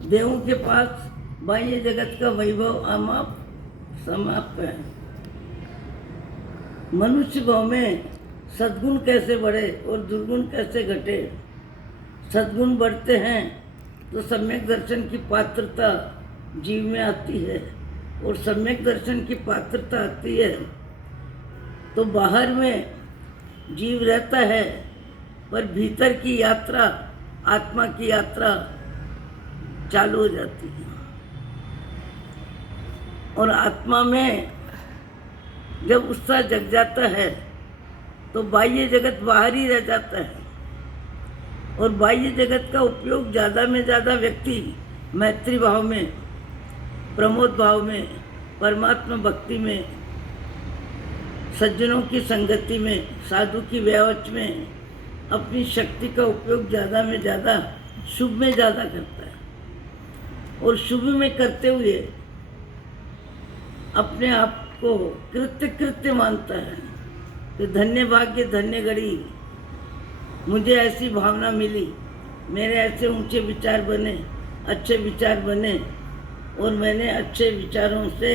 देवों के पास बाह्य जगत का वैभव अमाप समाप्त है। मनुष्य भाव में सद्गुण कैसे बढ़े और दुर्गुण कैसे घटे। सद्गुण बढ़ते हैं तो सम्यक दर्शन की पात्रता जीव में आती है, और सम्यक दर्शन की पात्रता आती है तो बाहर में जीव रहता है, पर भीतर की यात्रा, आत्मा की यात्रा चालू हो जाती है। और आत्मा में जब उत्साह जग जाता है तो बाह्य जगत बाहर ही रह जाता है, और बाह्य जगत का उपयोग ज़्यादा में ज़्यादा व्यक्ति मैत्री भाव में, प्रमोद भाव में, परमात्मा भक्ति में, सज्जनों की संगति में, साधु की व्यवच में अपनी शक्ति का उपयोग ज़्यादा में ज़्यादा शुभ में ज़्यादा करता है, और शुभ में करते हुए अपने आप को कृत्य मानता है कि धन्य भाग्य धन्य घड़ी, मुझे ऐसी भावना मिली, मेरे ऐसे ऊंचे विचार बने, अच्छे विचार बने, और मैंने अच्छे विचारों से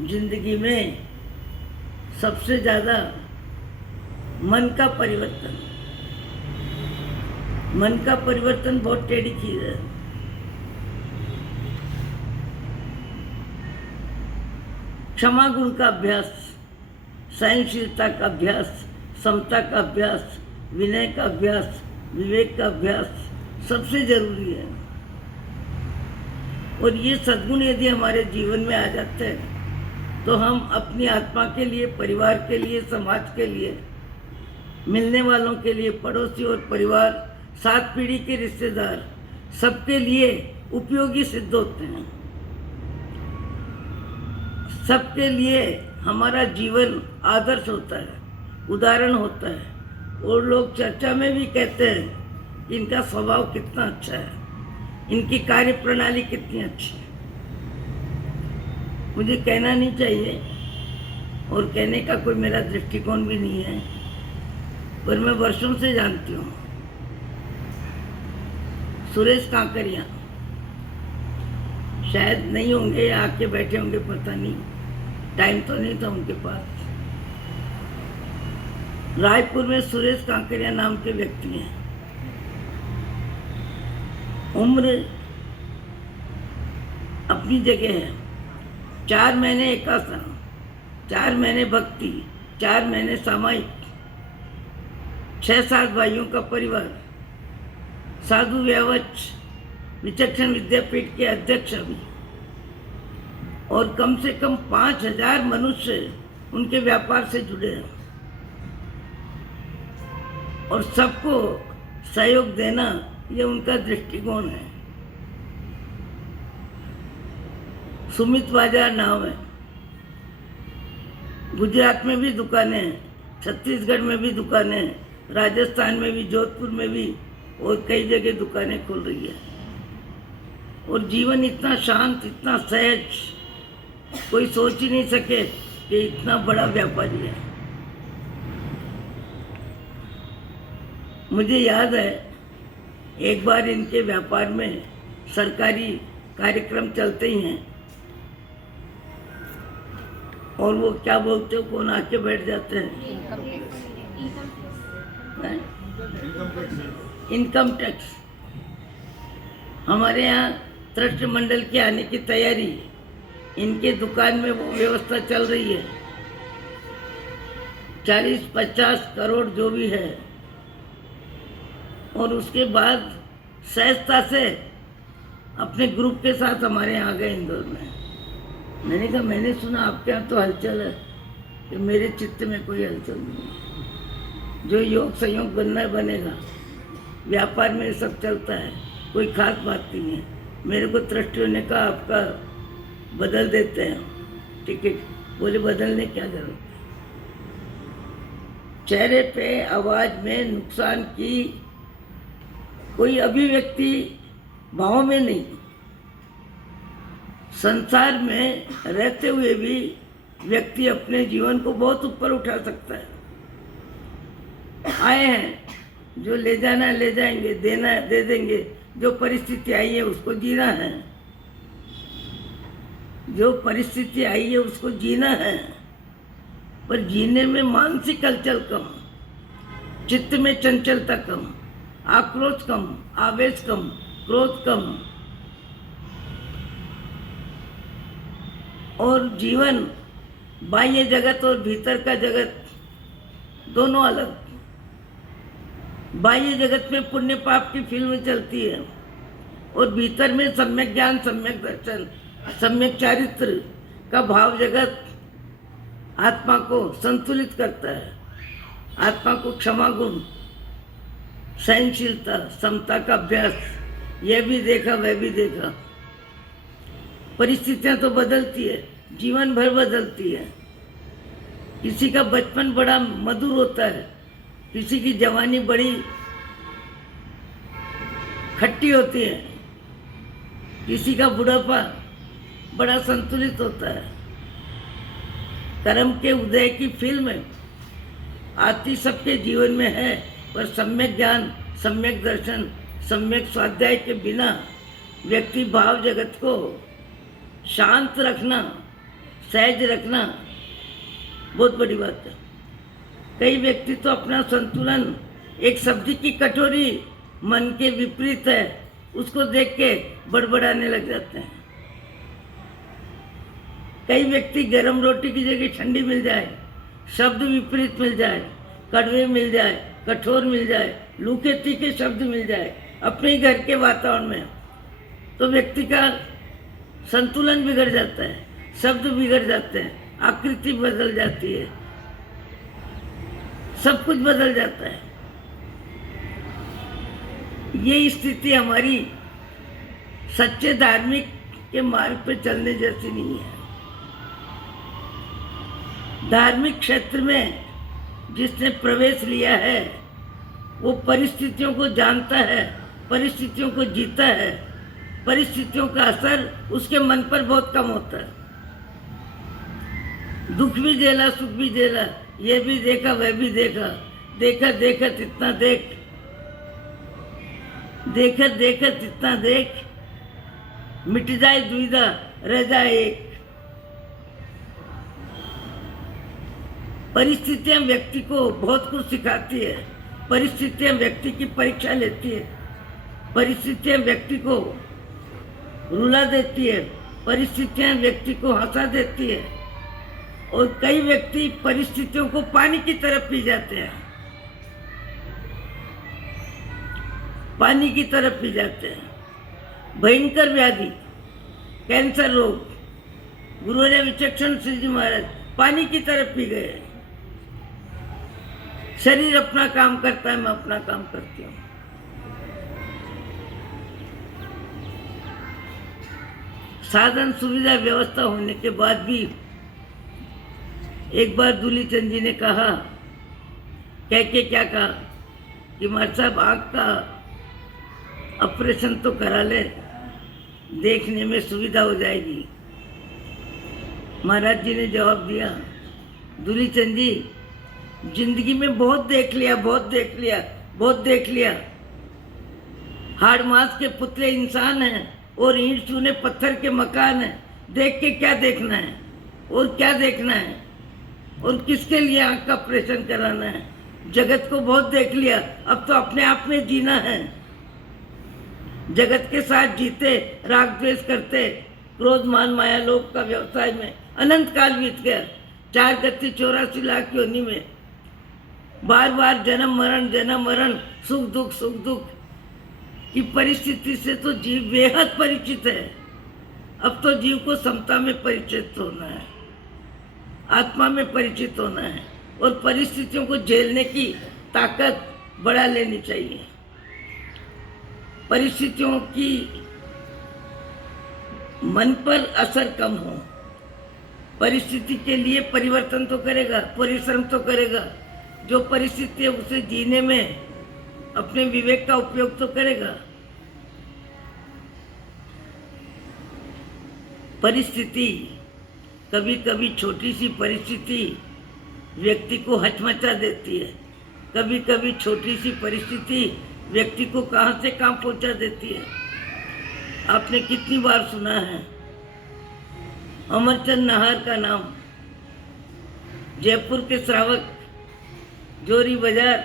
जिंदगी में सबसे ज़्यादा मन का परिवर्तन बहुत टेढ़ी चीज़ है। क्षमा गुण का अभ्यास, सहनशीलता का अभ्यास, समता का अभ्यास, विनय का अभ्यास, विवेक का अभ्यास सबसे जरूरी है। और ये सद्गुण यदि हमारे जीवन में आ जाते हैं तो हम अपनी आत्मा के लिए, परिवार के लिए, समाज के लिए, मिलने वालों के लिए, पड़ोसी और परिवार, सात पीढ़ी के रिश्तेदार, सबके लिए उपयोगी सिद्ध होते हैं। सबके लिए हमारा जीवन आदर्श होता है, उदाहरण होता है, और लोग चर्चा में भी कहते हैं कि इनका स्वभाव कितना अच्छा है, इनकी कार्य प्रणाली कितनी अच्छी है। मुझे कहना नहीं चाहिए और कहने का कोई मेरा दृष्टिकोण भी नहीं है, पर मैं वर्षों से जानती हूँ सुरेश कांकरिया, शायद नहीं होंगे या आके बैठे होंगे, पता नहीं, टाइम तो नहीं था उनके पास। रायपुर में सुरेश कांकरिया नाम के व्यक्ति हैं। उम्र अपनी जगह है। 4 महीने एकासन, 4 महीने भक्ति, 4 महीने सामायिक, 6-7 भाइयों का परिवार, साधु व्यवच, विचक्षण विद्यापीठ के अध्यक्ष अभी, और कम से कम 5000 मनुष्य उनके व्यापार से जुड़े हैं, और सबको सहयोग देना ये उनका दृष्टिकोण है। सुमित बाजार नाम है। गुजरात में भी दुकानें हैं, छत्तीसगढ़ में भी दुकानें हैं, राजस्थान में भी, जोधपुर में भी, और कई जगह दुकानें खुल रही है। और जीवन इतना शांत, इतना सहज, कोई सोच ही नहीं सके कि इतना बड़ा व्यापारी है। मुझे याद है एक बार इनके व्यापार में सरकारी कार्यक्रम चलते ही हैं, और वो क्या बोलते हो, कौन आके बैठ जाते हैं, इनकम टैक्स। हमारे यहाँ ट्रस्ट मंडल के आने की तैयारी, इनके दुकान में वो व्यवस्था चल रही है। 40-50 करोड़ जो भी है, और उसके बाद सहजता से अपने ग्रुप के साथ हमारे यहाँ आ गए इंदौर में। मैंने कहा, मैंने सुना आपके यहाँ तो हलचल है, कि मेरे चित्त में कोई हलचल नहीं है। जो योग संयोग बनना है बनेगा, व्यापार में सब चलता है, कोई खास बात नहीं है। मेरे को ट्रस्टियों ने कहा आपका बदल देते हैं टिकट, बोले बदलने क्या जरूरत है। चेहरे पे, आवाज में नुकसान की कोई अभिव्यक्ति भाव में नहीं। संसार में रहते हुए भी व्यक्ति अपने जीवन को बहुत ऊपर उठा सकता है। आए हैं, जो ले जाना है ले जाएंगे, देना है दे देंगे, जो परिस्थिति आई है उसको जीना है, जो परिस्थिति आई है उसको जीना है, पर जीने में मानसिक हलचल कम, चित्त में चंचलता कम, आक्रोश कम, आवेश कम, क्रोध कम, और जीवन बाह्य जगत और भीतर का जगत दोनों अलग। बाह्य जगत में पुण्य पाप की फिल्म चलती है और भीतर में सम्यक ज्ञान, सम्यक दर्शन, सम्यक चारित्र का भाव जगत आत्मा को संतुलित करता है। आत्मा को क्षमा गुण, सहनशीलता, समता का अभ्यास, यह भी देखा वह भी देखा। परिस्थितियां तो बदलती है, जीवन भर बदलती है। किसी का बचपन बड़ा मधुर होता है, किसी की जवानी बड़ी खट्टी होती है, किसी का बुढ़ापा बड़ा संतुलित होता है। कर्म के उदय की फिल्म आती सबके जीवन में है, पर सम्यक ज्ञान, सम्यक दर्शन, सम्यक स्वाध्याय के बिना व्यक्ति भाव जगत को शांत रखना, सहज रखना बहुत बड़ी बात है। कई व्यक्ति तो अपना संतुलन एक सब्जी की कटोरी मन के विपरीत है उसको देख के बड़बड़ाने लग जाते हैं। कई व्यक्ति गरम रोटी की जगह ठंडी मिल जाए, शब्द विपरीत मिल जाए, कड़वे मिल जाए, कठोर मिल जाए, लूके तीखे शब्द मिल जाए अपने ही घर के वातावरण में, तो व्यक्ति का संतुलन बिगड़ जाता है, शब्द बिगड़ जाते हैं, आकृति बदल जाती है, सब कुछ बदल जाता है। ये स्थिति हमारी सच्चे धार्मिक के मार्ग पर चलने जैसी नहीं है। धार्मिक क्षेत्र में जिसने प्रवेश लिया है वो परिस्थितियों को जानता है, परिस्थितियों को जीता है, परिस्थितियों का असर उसके मन पर बहुत कम होता है। दुख भी झेला, सुख भी झेला, ये भी देखा वह भी देखा, देखा देखा इतना देख, देखा देखा इतना देख, मिट जाए दुविधा रह जाए एक। परिस्थितियां व्यक्ति को बहुत कुछ सिखाती है, परिस्थितियां व्यक्ति की परीक्षा लेती है, परिस्थितियां व्यक्ति को रुला देती है, परिस्थितियां व्यक्ति को हंसा देती है, और कई व्यक्ति परिस्थितियों को पानी की तरफ पी जाते हैं, पानी की तरफ पी जाते हैं। भयंकर व्याधि, कैंसर रोग, गुरुवर्य विचक्षण श्री जी महाराज पानी की तरफ पी गए। शरीर अपना काम करता है, मैं अपना काम करती हूँ। साधन सुविधा व्यवस्था होने के बाद भी एक बार दूलीचंद जी ने कहा, कह के क्या कहा कि महाराज साहब आँख का ऑपरेशन तो करा ले, देखने में सुविधा हो जाएगी। महाराज जी ने जवाब दिया, दूलीचंद जी जिंदगी में बहुत देख लिया, बहुत देख लिया, बहुत देख लिया। हाड़ मांस के पुतले इंसान हैं और ईंट चूने पत्थर के मकान हैं। देख के क्या देखना है और क्या देखना है और किसके लिए आँख का ऑपरेशन कराना है। जगत को बहुत देख लिया, अब तो अपने आप में जीना है। जगत के साथ जीते, राग द्वेष करते, क्रोध मान माया लोभ का व्यवसाय में अनंत काल बीत गया। 4 गति 84 लाख योनि में बार बार जन्म मरण, सुख दुख की परिस्थिति से तो जीव बेहद परिचित है। अब तो जीव को समता में परिचित होना है, आत्मा में परिचित होना है और परिस्थितियों को झेलने की ताकत बढ़ा लेनी चाहिए। परिस्थितियों की मन पर असर कम हो। परिस्थिति के लिए परिवर्तन तो करेगा, परिश्रम तो करेगा। जो परिस्थिति है उसे जीने में अपने विवेक का उपयोग तो करेगा। परिस्थिति, कभी कभी छोटी सी परिस्थिति व्यक्ति को हचमचा देती है, कभी कभी छोटी सी परिस्थिति व्यक्ति को कहाँ से कहाँ पहुंचा देती है। आपने कितनी बार सुना है अमरचंद नाहर का नाम। जयपुर के श्रावक, जोरी बाजार,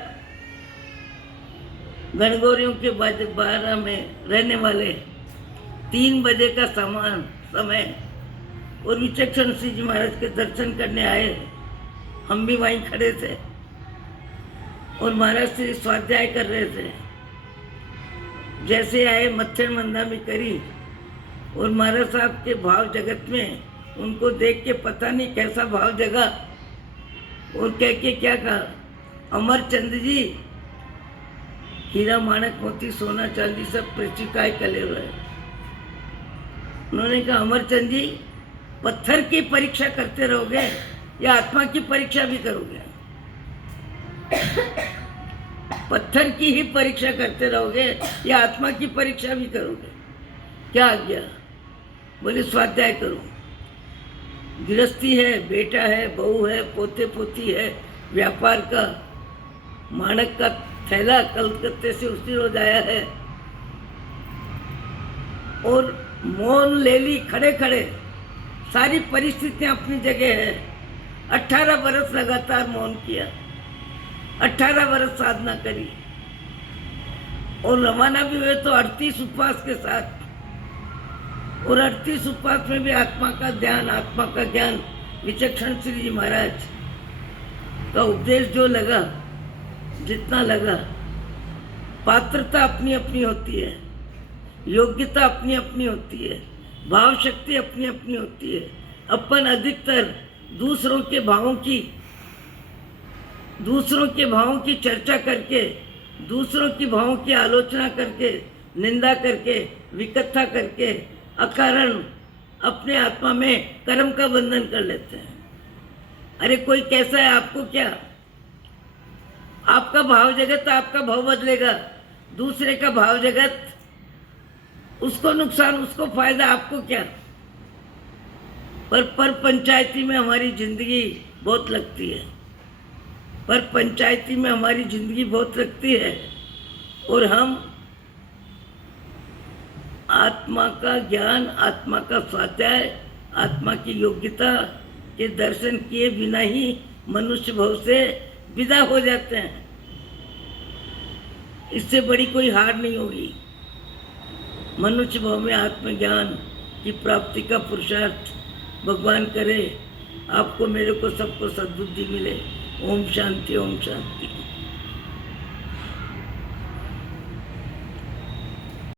गणगौरियों के बारह में रहने वाले, 3 बजे का समय और विचक्षण श्री जी महाराज के दर्शन करने आए। हम भी वहीं खड़े थे और महाराज श्री स्वाध्याय कर रहे थे। जैसे आए मत्थन मंदा भी करी और महाराज साहब के भाव जगत में उनको देख के पता नहीं कैसा भाव जगा और कह के क्या कहा, अमरचंद जी, हीरा माणक मोती सोना चांदी सब पृथ्वी का कले हुए है। उन्होंने कहा, अमरचंद जी, पत्थर की परीक्षा करते रहोगे या आत्मा की परीक्षा भी करोगे? पत्थर की ही परीक्षा करते रहोगे या आत्मा की परीक्षा भी करोगे? क्या आज्ञा? बोले स्वाध्याय करो। गृहस्थी है, बेटा है, बहू है, पोते पोती है, व्यापार का माणक का थैला कलकत्ते से उसी रोज आया है और मौन ले ली खड़े खड़े। सारी परिस्थितियां अपनी जगह है। 18 बरस लगातार मौन किया, 18 बरस साधना करी और रवाना भी हुए तो 38 उपवास के साथ। और 38 उपवास में भी आत्मा का ध्यान, आत्मा का ज्ञान, विचक्षण श्री जी महाराज का उपदेश जो लगा, जितना लगा। पात्रता अपनी अपनी होती है, योग्यता अपनी अपनी होती है, भाव शक्ति अपनी अपनी होती है। अपन अधिकतर दूसरों के भावों की चर्चा करके, दूसरों की भावों की आलोचना करके, निंदा करके, विकथा करके अकारण अपने आत्मा में कर्म का बंधन कर लेते हैं। अरे कोई कैसा है, आपको क्या? आपका भाव जगत आपका भाव बदलेगा, दूसरे का भाव जगत, उसको नुकसान, उसको फायदा, आपको क्या? पर पंचायती में हमारी जिंदगी बहुत लगती है, पर पंचायती में हमारी जिंदगी बहुत लगती है और हम आत्मा का ज्ञान, आत्मा का स्वाध्याय, आत्मा की योग्यता के दर्शन किए बिना ही मनुष्य भव से विदा हो जाते हैं। इससे बड़ी कोई हार नहीं होगी। मनुष्य भव में आत्मज्ञान की प्राप्ति का पुरुषार्थ भगवान करे। आपको, मेरे को, सबको सद्बुद्धि मिले। ओम शांति, ओम शांति।